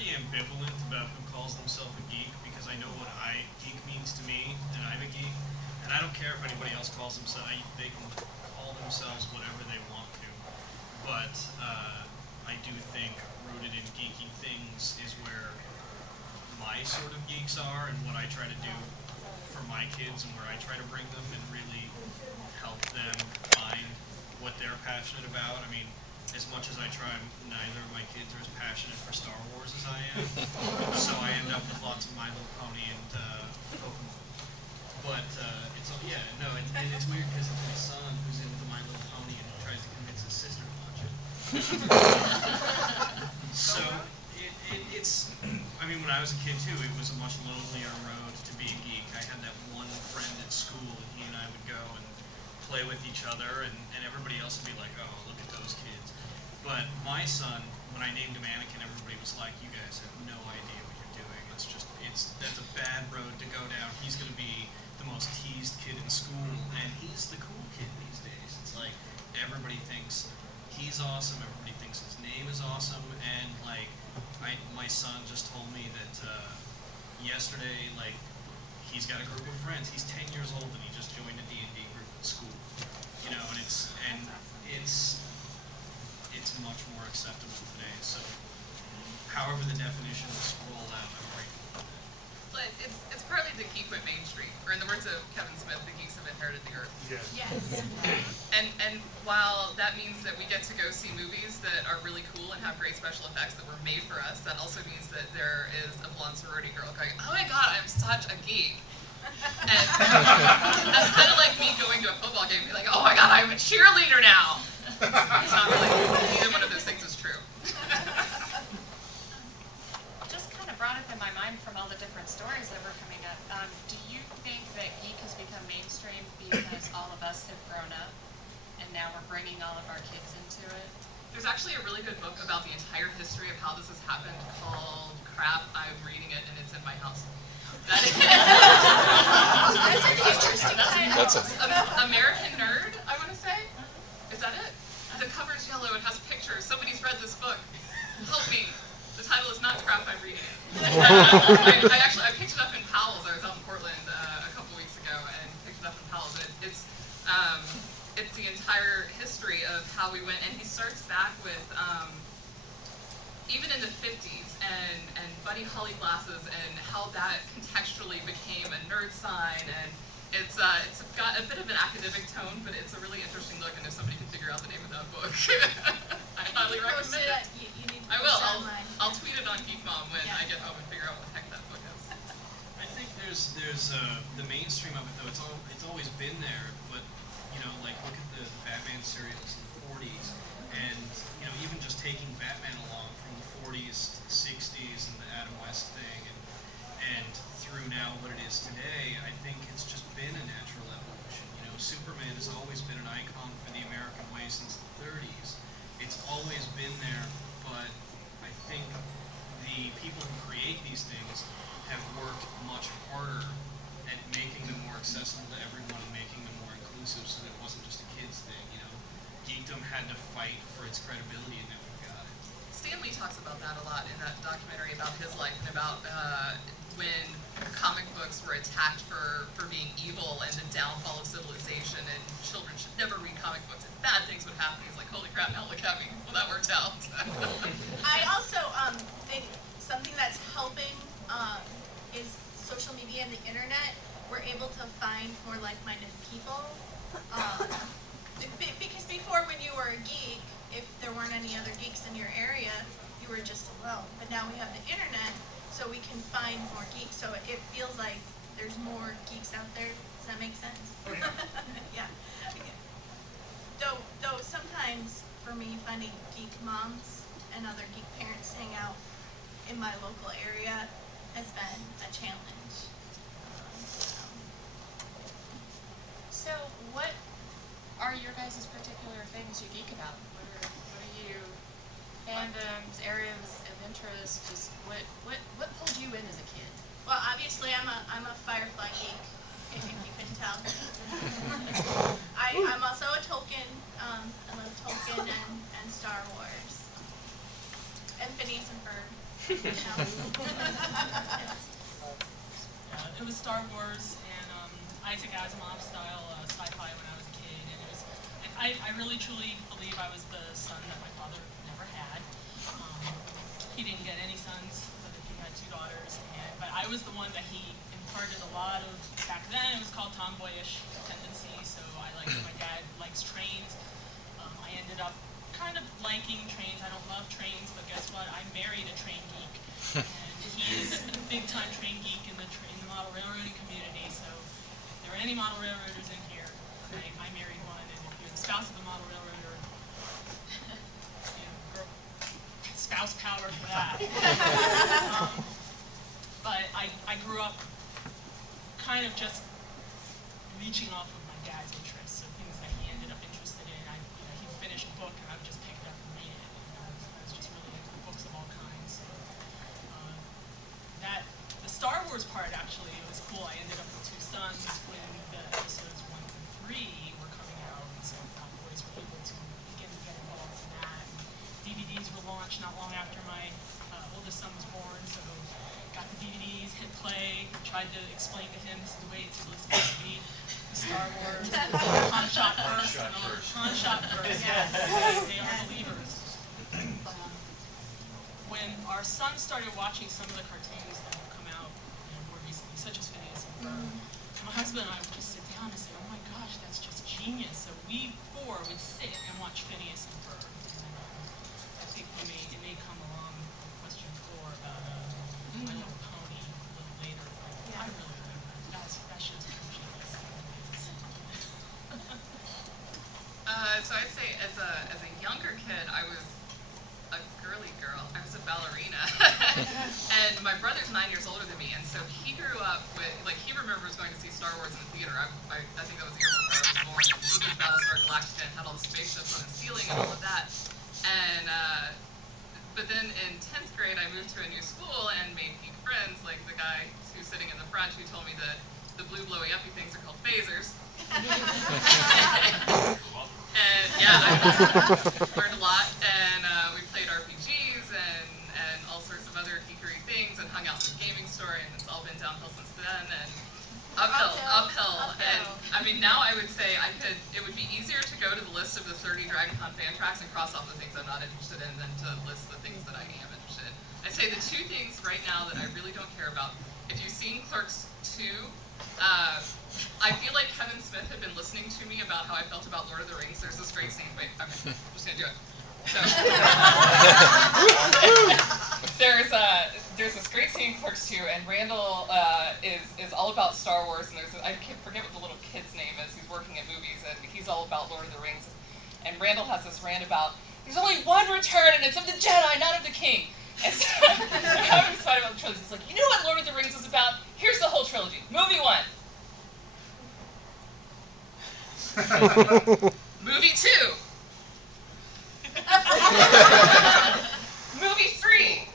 pretty ambivalent about who calls themselves a geek because I know what geek means to me, and I'm a geek, and I don't care if anybody else calls themselves. They can call themselves whatever they want to, but I do think rooted in geeky things is where my sort of geeks are, and what I try to do for my kids, and where I try to bring them and really help them find what they're passionate about. I mean, as much as I try, neither of my kids are as passionate for Star Wars as I am, so I end up with lots of My Little Pony and Pokemon. But and it's weird because it's my son who's into My Little Pony and tries to convince his sister to watch it. So it's, I mean, when I was a kid too, it was a much lonelier road to be a geek. I had that one friend at school, and he and I would go and play with each other, and everybody else would be like, oh, look at those kids. But my son, when I named him Anakin, everybody was like, you guys have no idea what you're doing. That's a bad road to go down. He's going to be the most teased kid in school, and he's the cool kid these days. It's like everybody thinks he's awesome, everybody thinks his name is awesome, and like my son just told me that yesterday, like, he's got a group of friends. He's 10 years old and he just joined a D&D group at school. You know, and it's much more acceptable today. So, however the definitions roll out, I'm grateful. But it's partly the geek went mainstream, or in the words of Kevin Smith, the geeks have inherited the earth. Yes. And while that means that we get to go see movies that are really cool and have great special effects that were made for us, that also means that there is a blonde sorority girl going, oh my god, I'm such a geek. And that's kind of like me going to a football game and being like, oh my god, I'm a cheerleader now. It's not really, either one of those things is true. Just kind of brought up in my mind from all the different stories that were coming up. Do you think that geek has become mainstream because all of us have grown up and now we're bringing all of our kids into it? There's actually a really good book about the entire history of how this has happened called Crap, I'm reading it and it's in my house. That is That's an interesting title. American Nerd, I want to say. Is that it? The cover's yellow, it has pictures. Somebody's read this book. Help me. The title is not Crap, I'm reading it. I picked it up in Powell's. I was out in Portland a couple weeks ago and picked it up in Powell's. It's the entire history of how we went, and he starts back with even in the 50s and Buddy Holly glasses and how that contextually became a nerd sign, and it's got a bit of an academic tone, but it's a really interesting look, and if somebody can figure out the name of that book, I highly recommend it. I will. I'll tweet it on GeekMom when I get home and figure out what the heck that book is. I think there's the mainstream of it though. It's always been there, but you know, like look at the Batman serials in the 40s, and you know, even just taking Batman along from the 40s to the 60s and the Adam West thing, and through now what it is today, I think it's just been a natural evolution. You know, Superman has always been an icon for the American way since the 30s. It's always been there, but I think the people who create these things have worked much harder at making them more accessible to everyone and making them more inclusive, so that it wasn't just a kids thing. You know, geekdom had to fight for its credibility and never got it. Stan Lee talks about that a lot in that documentary about his life and about when comic books were attacked for being evil and the downfall of civilization, and children should never read comic books and bad things would happen. He's like, holy crap, now look at me. Well, that worked out. I also think something that's helping is social media and the internet. We're able to find more like-minded people. Because before, when you were a geek, if there weren't any other geeks in your area, you were just alone. But now we have the internet, so we can find more geeks. So it feels like there's more geeks out there. Does that make sense? Yeah. Though sometimes, for me, finding geek moms and other geek parents to hang out in my local area has been a challenge. So what are your guys' particular things you geek about? What are you fandoms, areas of interest? Just what pulled you in as a kid? Well, obviously I'm a Firefly geek, if you can tell. I'm also a Tolkien. I love Tolkien and Star Wars. And Phineas and Ferb. It was Star Wars and Isaac Asimov style sci-fi when I was a kid, and it was. I really truly believe I was the son that my father never had. He didn't get any sons, but he had 2 daughters, but I was the one that he imparted a lot of. Back then, it was called tomboyish tendencies. So my dad likes trains. I ended up kind of liking trains. I don't love trains, but guess what? I married a train geek, and he is a big-time train geek in the model railroading community. So if there are any model railroaders in here, I married one, and if you're the spouse of a model railroader, girl, spouse power for that. But I grew up kind of just leeching off of my dad's interests, so things that he ended up interested in. He'd finish a book, and I would just pick it up and read it. And I was just really into books of all kinds. So the Star Wars part actually was cool. I ended up with 2 sons when the episodes 1 through 3 were coming out, and so my boys were able to begin to get involved in that. And DVDs were launched not long after my oldest son was born, so got the DVDs, hit play, tried to explain to him this is the way it's really supposed to be. Star Wars, Han shot first, and all. Han shot first, yes. They are believers. When our son started watching some of the cartoons that have come out more recently, such as Phineas and Ferb, my husband and I would just sit down and say, oh my gosh, that's just genius. So we 4 would sit and watch Phineas and Ferb. And I think it may come along with question 4 about My Little Pony a little later. But I really like that. That show's genius. So I'd say as a younger kid, I was a girly girl. I was a ballerina. And my brother's 9 years older than me, and so he grew up with, he remembers going to see Star Wars in the theater. I think that was the year before I was born. He was Battlestar Galactica and had all the spaceships on the ceiling and all of that. And but then in 10th grade, I moved to a new school and made geek friends, like the guy who's sitting in the front who told me that the blue blowy uppy things are called phasers. And yeah, I learned a lot, and we played RPGs and all sorts of other geekery things, and hung out in the gaming store, and it's all been downhill since then. And uphill. And I mean, now I would say it would be easier to go to the list of the 30 DragonCon fan tracks and cross off the things I'm not interested in than to list the things that I am interested in. I'd say the 2 things right now that I really don't care about. If you've seen Clerks 2, I feel like Kevin Smith had been listening to me about how I felt about Lord of the Rings. There's this great scene. Wait, I'm just gonna do it. So, there's this great scene in Clerks 2, and Randall is all about Star Wars, and I forget what the little kid's name is who's working at movies, and he's all about Lord of the Rings. And Randall has this rant about there's only one return, and it's of the Jedi, not of the King. And so Kevin's excited about the trilogy. He's like, you know what Lord of the Rings is about? Here's the whole trilogy. Movie 1. Movie 2. Movie 3.